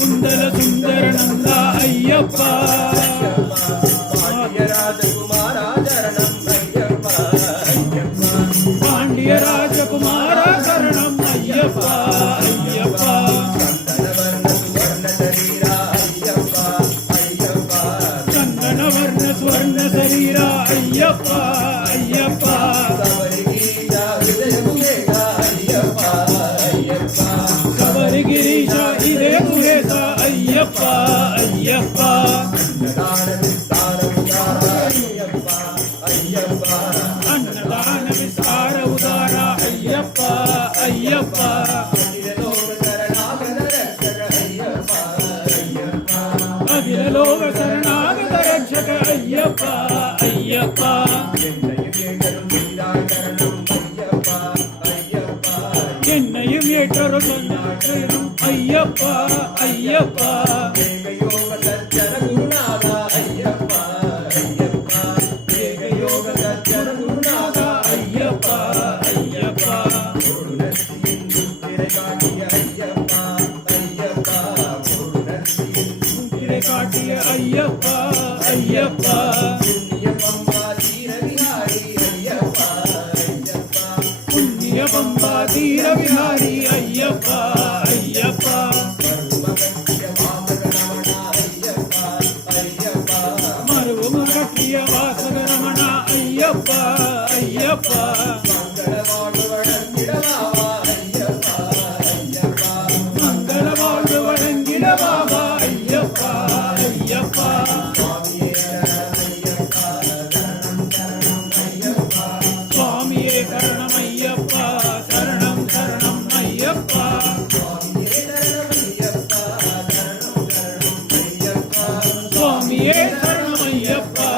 कुंदल सुंदर नंदा अय्यप्पा पांड्य राजकुमारा शरणं अय्यप्पा अय्यप्पा पांड्य राजकुमारा शरणं अय्यप्पा अय्यप्पा चंदनवर्ण सुवर्ण शरीरा अय्यप्पा अय्यप्पा अय्यप्पा सबरगिरीशा हृदय गुहेसा अय्यप्पा अय्यप्पा अन्नदान विस्तार उदारा अय्यप्पा अय्यप्पा अखिल लोक शरणागत रक्षक अय्यप्पा अय्यप्पा என்னையும் ஏற்றொரு சொன்னாலும் ஐயப்பா ஐயப்பா குருநாதா ஐயப்பா ஐயப்பா முத்திரை காட்டிய ஐயப்பா ஐயப்பா புண்ணிய பம்பா தீர விஹாரி ஐயப்பா ஐயப்பா மருவம் கட்டிய வாசக ரமணா ஐயப்பா ஐயப்பா மங்கள வாழ்வு வழங்கிட பாபா ஐயப்பா ஐயப்பா சுவாமியே சரணம் ஐயப்பா சரணம் சரணம் ஐயப்பா சுவாமியே சரணம் ஐயப்பா